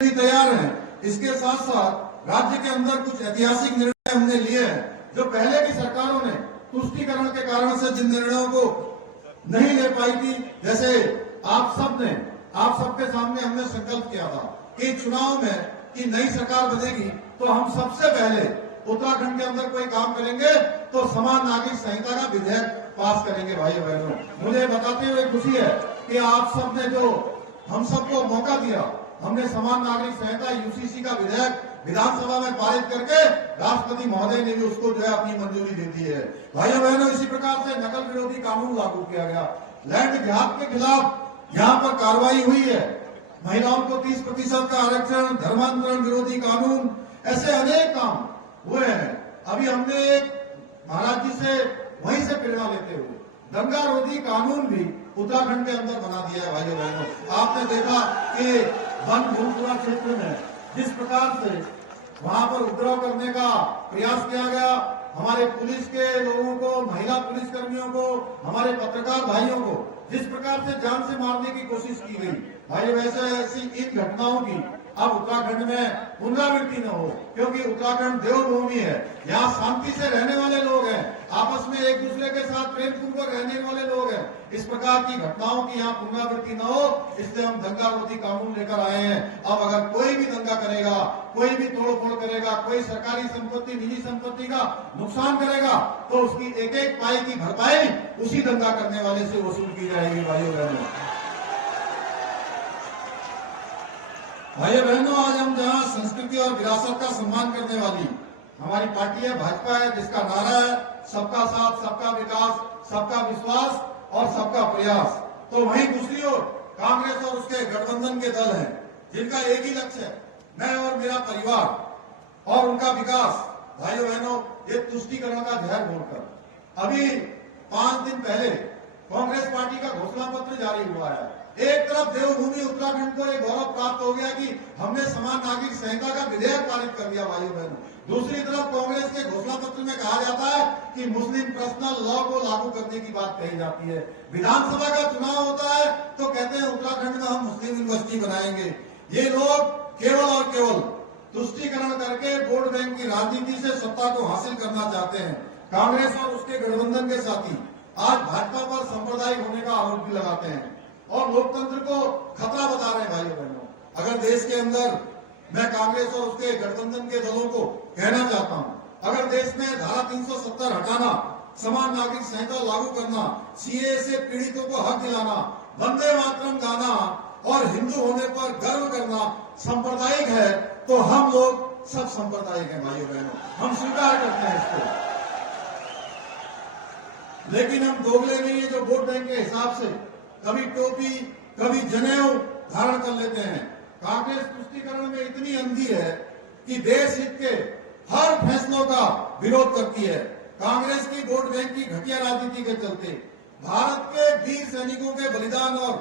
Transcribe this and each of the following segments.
भी तैयार हैं। इसके साथ साथ राज्य के अंदर कुछ ऐतिहासिक निर्णय हमने लिए हैं जो पहले की सरकारों ने तुष्टीकरण के कारण से जिन निर्णयों को नहीं ले पाई थी। जैसे आप सबके सामने हमने संकल्प किया था कि चुनाव में कि नई सरकार बनेगी तो हम सबसे पहले उत्तराखंड के अंदर कोई काम करेंगे तो समान नागरिक संहिता का विधेयक पास करेंगे। भाइयों बहनों, मुझे बताते हुए खुशी है कि आप सबने जो हम सबको मौका दिया, हमने समान नागरिक संहिता यूसीसी का विधेयक विधानसभा में पारित करके राष्ट्रपति महोदय ने भी उसको जो है अपनी मंजूरी दे दी है। भाइयों बहनों, इसी प्रकार से नकल विरोधी कानून लागू किया गया। लैंड घात के खिलाफ यहाँ पर कार्रवाई हुई है। महिलाओं को 30% का आरक्षण, धर्मांतरण विरोधी कानून, ऐसे अनेक काम हुए हैं। अभी हमने एक महाराज जी से वहीं से प्रेरणा लेते हुए दंगा रोधी कानून भी उत्तराखंड के अंदर बना दिया है। भाइयों बहनों, आपने देखा कि वन भूमपुरा क्षेत्र में जिस प्रकार से वहां पर उपद्रव करने का प्रयास किया गया, हमारे पुलिस के लोगों को, महिला पुलिस कर्मियों को, हमारे पत्रकार भाइयों को जिस प्रकार से जान से मारने की कोशिश की गई, भाई वैसे ऐसी इन घटनाओं की अब उत्तराखंड में पुनरावृत्ति न हो, क्योंकि उत्तराखंड देवभूमि है। यहाँ शांति से रहने वाले लोग हैं, आपस में एक दूसरे के साथ प्रेम पूर्वक रहने वाले लोग हैं। इस प्रकार की घटनाओं की यहाँ पुनरावृत्ति न हो, इसलिए हम दंगा रोधी कानून लेकर आए हैं। अब अगर कोई भी दंगा करेगा, कोई भी तोड़फोड़ करेगा, कोई सरकारी संपत्ति, निजी संपत्ति का नुकसान करेगा, तो उसकी एक एक पाई की भरपाई उसी दंगा करने वाले से वसूल की जाएगी। भाइयों बहनों, आज हम जहां संस्कृति और विरासत का सम्मान करने वाली हमारी पार्टी है, भाजपा है, जिसका नारा है सबका साथ, सबका विकास, सबका विश्वास और सबका प्रयास, तो वहीं दूसरी ओर कांग्रेस और उसके गठबंधन के दल हैं जिनका एक ही लक्ष्य है, मैं और मेरा परिवार और उनका विकास। भाइयों बहनों, ये तुष्टीकरण का जहर घोलकर अभी 5 दिन पहले कांग्रेस पार्टी का घोषणा पत्र जारी हुआ है। एक तरफ देवभूमि उत्तराखंड को एक गौरव प्राप्त हो गया कि हमने समान नागरिक संहिता का विधेयक पारित कर दिया। भाइयों बहनों, दूसरी तरफ कांग्रेस के घोषणा पत्र में कहा जाता है कि मुस्लिम पर्सनल लॉ को लागू करने की बात कही जाती है। विधानसभा का चुनाव होता है तो कहते हैं उत्तराखंड में हम मुस्लिम यूनिवर्सिटी बनाएंगे। ये लोग केवल और केवल तुष्टीकरण करके वोट बैंक की राजनीति से सत्ता को हासिल करना चाहते हैं। कांग्रेस और उसके गठबंधन के साथी आज भाजपा पर सांप्रदायिक होने का आरोप भी लगाते हैं और लोकतंत्र को खतरा बता रहे हैं। भाइयों बहनों, अगर देश के अंदर, मैं कांग्रेस और उसके गठबंधन के दलों को कहना चाहता हूं, अगर देश में धारा 370 हटाना, समान नागरिक संहिता लागू करना, सीए से पीड़ितों को हक दिलाना, वंदे मातरम गाना और हिंदू होने पर गर्व करना सांप्रदायिक है, तो हम लोग सब सांप्रदायिक हैं। भाइयों बहनों, हम स्वीकार करते हैं इसको, लेकिन हम दोगले नहीं है जो वोट बैंक के हिसाब से कभी टोपी, कभी जनेऊ धारण कर लेते हैं। कांग्रेस तुष्टीकरण में इतनी अंधी है कि देश हित के हर फैसलों का विरोध करती है। कांग्रेस की वोट बैंक की घटिया राजनीति के चलते भारत के वीर सैनिकों के बलिदान और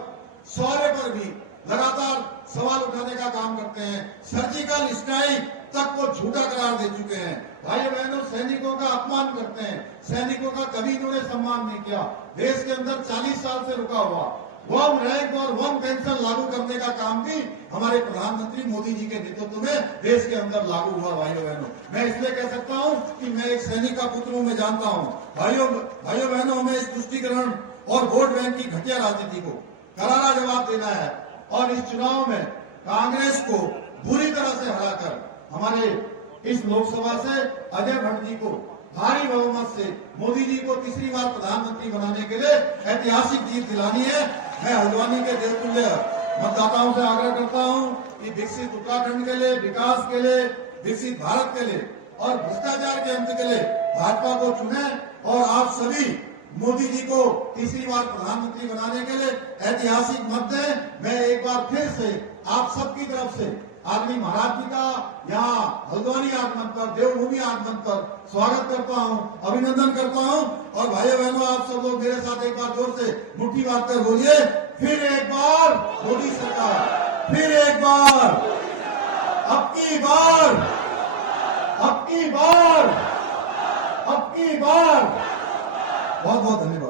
शौर्य पर भी लगातार सवाल उठाने का काम करते हैं। सर्जिकल स्ट्राइक तक को झूठा करार दे चुके हैं। भाइयों बहनों, सैनिकों का अपमान करते हैं, सैनिकों का कभी इन्होंने सम्मान नहीं किया। देश के अंदर 40 साल से रुका हुआ वन रैंक और वन पेंशन लागू करने का काम भी हमारे प्रधानमंत्री मोदी जी के नेतृत्व में देश के अंदर लागू हुआ। भाइयों बहनों, मैं इसलिए कह सकता हूं कि मैं एक सैनिक का पुत्र हूं, मैं जानता हूं। भाइयों बहनों, हमें इस तुष्टीकरण और वोट बैंक की घटिया राजनीति को करारा जवाब देना है और इस चुनाव में कांग्रेस को बुरी तरह से हराकर हमारे इस लोकसभा से अजय भट्ट जी को भारी बहुमत से मोदी जी को तीसरी बार प्रधानमंत्री बनाने के लिए ऐतिहासिक जीत दिलानी है। मैं हल्द्वानी के देवतुल्य मतदाताओं से आग्रह करता हूं कि विकसित उत्तराखंड के लिए, विकास के लिए, विकसित भारत के लिए और भ्रष्टाचार के अंत के लिए भाजपा को चुने और आप सभी मोदी जी को तीसरी बार प्रधानमंत्री बनाने के लिए ऐतिहासिक मत दें। मैं एक बार फिर से आप सबकी तरफ से आदरणीय महाराज जी का यहाँ हल्द्वानी आगमन पर, देवभूमि आगमन पर स्वागत करता हूँ, अभिनंदन करता हूँ। और भाइयों बहनों, आप सब लोग मेरे साथ एक बार जोर से मुट्ठी बांध कर बोलिए, फिर एक बार मोदी सरकार, फिर एक बार, अब की बार, अब की बार, अब की बार। बहुत बहुत धन्यवाद।